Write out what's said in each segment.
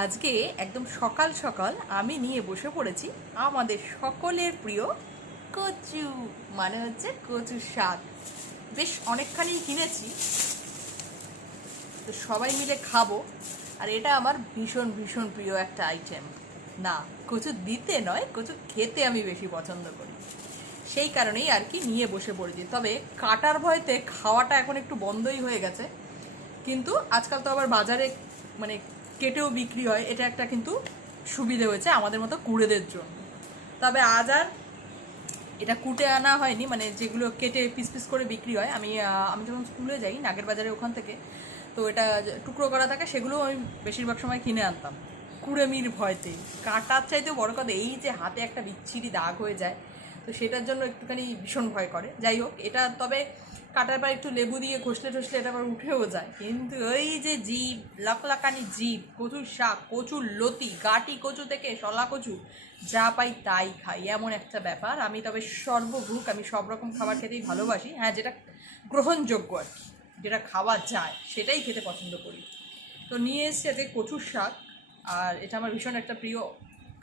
আজকে একদম সকাল সকাল আমি নিয়ে বসে পড়েছি আমাদের সকলের প্রিয় কচু, মানে হচ্ছে কচুর শাক। বেশ অনেকখানি কিনেছি, তো সবাই মিলে খাবো। আর এটা আমার ভীষণ ভীষণ প্রিয় একটা আইটেম। না, কচু দিতে নয়, কচু খেতে আমি বেশি পছন্দ করি, সেই কারণেই আর কি নিয়ে বসে পড়েছি। তবে কাটার ভয়তে খাওয়াটা এখন একটু বন্ধই হয়ে গেছে, কিন্তু আজকাল তো আবার বাজারে মানে কেটেও বিক্রি হয়, এটা একটা কিন্তু সুবিধে হয়েছে আমাদের মতো কুড়েদের জন্য। তবে আজ আর এটা কুটে আনা হয়নি, মানে যেগুলো কেটে পিস পিস করে বিক্রি হয়। আমি যখন স্কুলে যাই নাগের বাজারে, ওখান থেকে তো এটা টুকরো করা থাকে, সেগুলো আমি বেশিরভাগ সময় কিনে আনতাম কুড়েমির ভয়তে। কাটার চাইতেও বড় কথা এই যে হাতে একটা বিচ্ছিরি দাগ হয়ে যায়, তো সেটার জন্য একটুখানি ভীষণ ভয় করে। যাই হোক, এটা তবে কাটার পর একটু লেবু দিয়ে ঘষলে ঠসলে এটা আবার উঠেও যায়। কিন্তু ওই যে জীব, লাকলাকানি জীব, কচুর শাক, কচুর লতি, গাটি কচু থেকে শলা কচু, যা পাই তাই খাই, এমন একটা ব্যাপার। আমি তবে সর্বভুক, আমি সব রকম খাবার খেতেই ভালোবাসি। হ্যাঁ, যেটা গ্রহণযোগ্য আর কি, যেটা খাওয়া যায় সেটাই খেতে পছন্দ করি। তো নিয়ে এসেছি আজকে কচুর শাক, আর এটা আমার ভীষণ একটা প্রিয়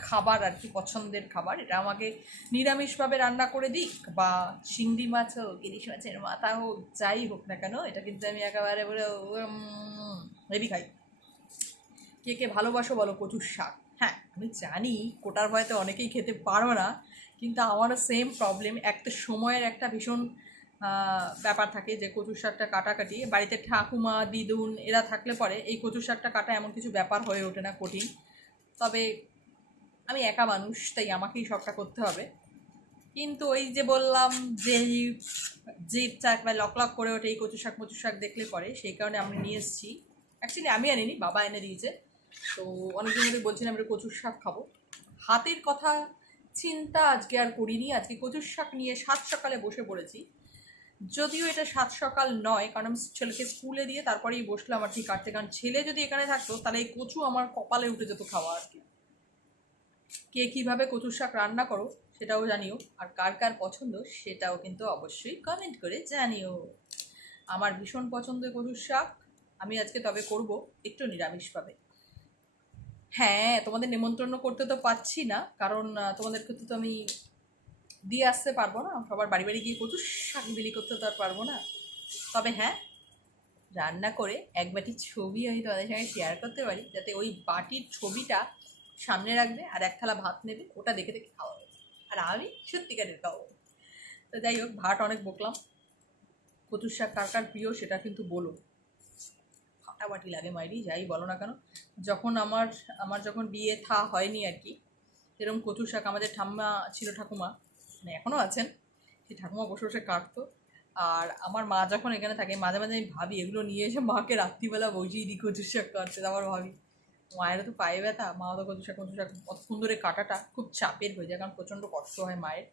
খাবার আর কি, পছন্দের খাবার। এটা আমাকে নিরামিষভাবে রান্না করে দিক, বা চিংড়ি মাছ হোক, ইলিশ মাছের মাথা হোক, যাই হোক না কেন, এটা কিন্তু আমি একেবারে বলে হেভি খাই। কে কে ভালোবাসো বলো কচুর শাক? হ্যাঁ, আমি জানি কোটার ভয়তে অনেকেই খেতে পারো না, কিন্তু আমারও সেম প্রবলেম। একটা সময়ের একটা ভীষণ ব্যাপার থাকে যে কচুর শাকটা কাটাকাটি, বাড়িতে ঠাকুমা দিদুন এরা থাকলে পরে এই কচুর শাকটা কাটা এমন কিছু ব্যাপার হয়ে ওঠে না, কঠিন। তবে আমি একা মানুষ, তাই আমাকেই সবটা করতে হবে। কিন্তু ওই যে বললাম যে জিভ চাক বা লক লক করে ওঠে এই কচু শাক দেখলে পরে, সেই কারণে আমি নিয়ে এসেছি। অ্যাকচুয়ালি আমি আনিনি, বাবা এনে দিয়েছে। তো অনেকদিন ধরে বলছিলাম আমরা কচুর শাক খাবো। হাতের কথা চিন্তা আজকে আর করিনি, আজকে কচুর শাক নিয়ে সাত সকালে বসে পড়েছি। যদিও এটা সাত সকাল নয়, কারণ আমি ছেলেকে স্কুলে দিয়ে তারপরেই বসলাম আর কি কাটতে। কারণ ছেলে যদি এখানে থাকতো তাহলে এই কচু আমার কপালে উঠে যেত খাওয়া আর কি। কে কীভাবে কচুর শাক রান্না করো সেটাও জানিও, আর কার কার পছন্দ সেটাও কিন্তু অবশ্যই কমেন্ট করে জানিও। আমার ভীষণ পছন্দের কচুর শাক। আমি আজকে তবে করব একটু নিরামিষভাবে। হ্যাঁ, তোমাদের নেমন্ত্রণ করতে তো পাচ্ছি না, কারণ তোমাদেরকে তো আমি দিয়ে আসতে পারবো না, সবার বাড়ি বাড়ি গিয়ে কচুর শাক বিলি করতে তো আর পারবো না। তবে হ্যাঁ, রান্না করে এক বাটি ছবি আমি তোমাদের সঙ্গে শেয়ার করতে পারি, যাতে ওই বাটির ছবিটা সামনে রাখবে আর এক থালা ভাত নেবে, ওটা দেখে দেখে খাওয়া হবে, আর আমি সত্যিকারের খাবো। তো যাই হোক, ভাত অনেক বকলাম। কচুর শাক কার কার প্রিয় সেটা কিন্তু বলো। ফাটাফাটি লাগে মাইরি, যাই বলো না কেন। যখন আমার আমার যখন বিয়ে হয়নি আর কি, এরকম কচুর শাক আমাদের ঠাম্মা ছিল, ঠাকুমা মানে এখনও আছেন, সেই ঠাকুমা বসে বসে কাটতো। আর আমার মা যখন এখানে থাকে, মাঝে মাঝে আমি ভাবি এগুলো নিয়ে এসে মাকে রাত্রিবেলা বসিয়ে দিই কচুর শাক কাটতে। আবার ভাবি মায়েরও তো পায়ে ব্যথা, মাও তো কচুর শাক অতক্ষণ ধরে কাটাটা খুব চাপের হয়ে যায়, কারণ প্রচণ্ড কষ্ট হয় মায়ের।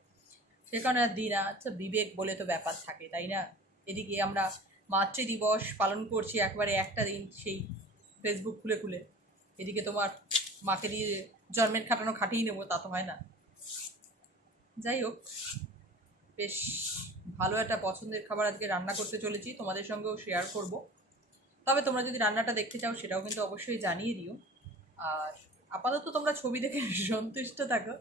সে কারণে আর দিই না। আচ্ছা, বিবেক বলে তো ব্যাপার থাকে, তাই না? এদিকে আমরা মাতৃদিবস পালন করছি একবারে একটা দিন, সেই ফেসবুক খুলে খুলে, এদিকে তোমার মাকে দিয়ে জন্মের খাটানো খাটিয়ে নেবো, তা তো হয় না। যাই হোক, বেশ ভালো একটা পছন্দের খাবার আজকে রান্না করতে চলেছি, তোমাদের সঙ্গেও শেয়ার করব। তবে তোমরা যদি রান্নাটা দেখতে চাও সেটাও কিন্তু অবশ্যই জানিয়ে দিও। আর আপাতত তোমরা ছবি দেখে সন্তুষ্ট থাকো।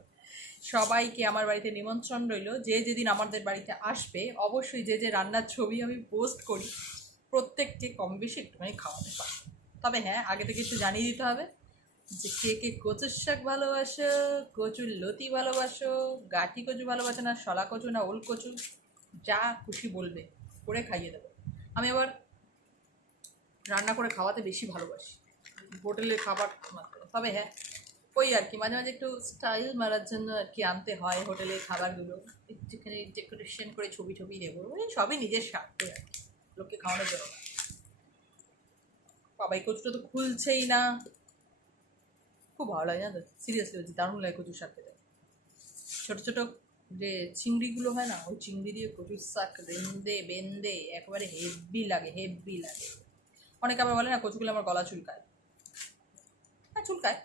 সবাইকে আমার বাড়িতে নিমন্ত্রণ রইল, যে যেদিন আমাদের বাড়িতে আসবে অবশ্যই যে যে রান্নার ছবি আমি পোস্ট করি প্রত্যেককে কম বেশি একটুখানি খাওয়াতে পারবো। তবে হ্যাঁ, আগে থেকে একটু জানিয়ে দিতে হবে যে কে কে কচুর শাক ভালোবাসো, কচুর লতি ভালোবাসো, গাঠি কচু ভালোবাসো না, শলা কচু না ওল কচু, যা খুশি বলবে, করে খাইয়ে দেবো। আমি আবার রান্না করে খাওয়াতে বেশি ভালোবাসি হোটেলের খাবার মাত্র। তবে হ্যাঁ, ওই আর কি মাঝে মাঝে একটু স্টাইল মারার জন্য আর কি আনতে হয় হোটেলের খাবারগুলো, একটুখানি ডেকোরেশন করে ছবি ছবি দেবো, এই সবই নিজের স্বার্থে আর কি, লোককে খাওয়ানোর জন্য না। বাবাই কচুটা তো খুলছেই না। খুব ভালো লাগে, জানো তো, সিরিয়াসলি বলছি, দারুণ লাগে কচুর শাক খেতে। ছোটো ছোটো যে চিংড়িগুলো হয় না, ওই চিংড়ি দিয়ে কচুর শাক রেন্দে বেন্দে একেবারে হেভি লাগে, হেভি লাগে। অনেকে আবার বলে না কচুগুলো আমার গলা চুলকায়। হ্যাঁ, চুলকায়,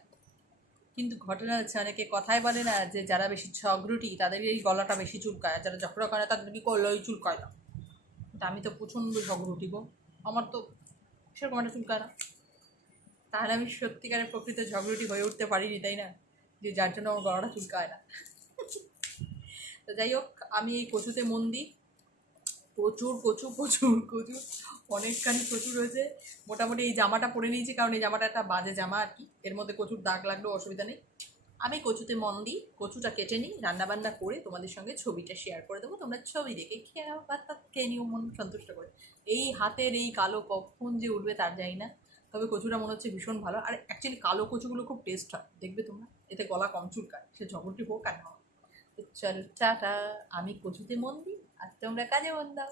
কিন্তু ঘটনা হচ্ছে অনেকে কথায় বলে না যে যারা বেশি ঝগড়ুটি তাদের এই গলাটা বেশি চুলকায়, আর যারা ঝগড়া করে তাদের কি করলোই চুলকায় না। কিন্তু আমি তো প্রচণ্ড ঝগড়ুটি গো, আমার তো সেরকম একটা চুলকায় না। তাহলে আমি সত্যিকারের প্রকৃত ঝগড়ুটি হয়ে উঠতে পারিনি, তাই না? যে যার জন্য আমার গলাটা চুলকায় না। তো যাই হোক, আমি এই কচুতে মন দিই। প্রচুর কচু, প্রচুর কচু, অনেকখানি প্রচুর হয়েছে। মোটামুটি এই জামাটা পরে নিয়েছি, কারণ এই জামাটা একটা বাজে জামা আর কি, এর মধ্যে কচুর দাগ লাগলেও অসুবিধা নেই। আমি কচুতে মন দিই, কচুটা কেটে নিই, রান্নাবান্না করে তোমাদের সঙ্গে ছবিটা শেয়ার করে দেবো, তোমরা ছবি দেখে খেয়ে নাও, বা খেয়ে নিও মন সন্তুষ্ট করে। এই হাতের এই কালো কখন যে উঠবে তার জানি না, তবে কচুটা মনে হচ্ছে ভীষণ ভালো। আর অ্যাকচুয়ালি কালো কচুগুলো খুব টেস্ট হয়, দেখবে তোমরা, এতে গলা কম চুলকায়, সে ঝগড়টি হোক আর না হোক। তো চল টাটা, আমি কচুতে মন দিই আর তোমরা কাজে মন দাও।